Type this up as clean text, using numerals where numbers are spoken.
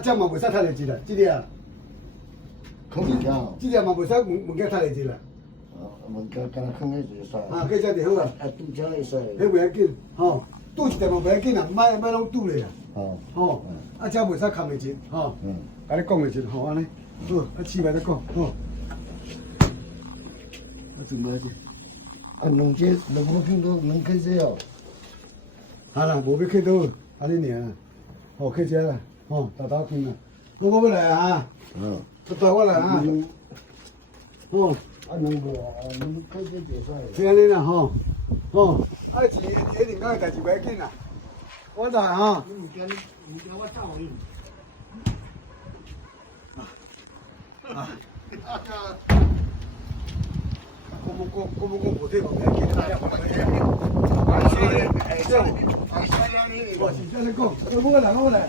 这嘛袂使太日子啦，这个啊，放物件哦，这个嘛袂使物件太日子啦。物件敢若放迄就使。啊，搿只就好啊。拄则会使。迄袂要紧，吼，拄一点嘛袂要紧啦，莫拢拄咧啦。哦。吼，这袂使扛袂进，吼。甲你讲袂进，吼安尼，好，试卖再讲，吼。准备去。两无去到两去这哦。啊啦，无要去倒，安尼尔。哦，去遮啦，吼，大家见啦。我要来啊。带我来啊。哦。两去这就使。是安尼啦，吼，爱钱一定讲代志袂要紧啦。我来哈。物件我照应。我无对无要紧啦。我是这样讲，我来。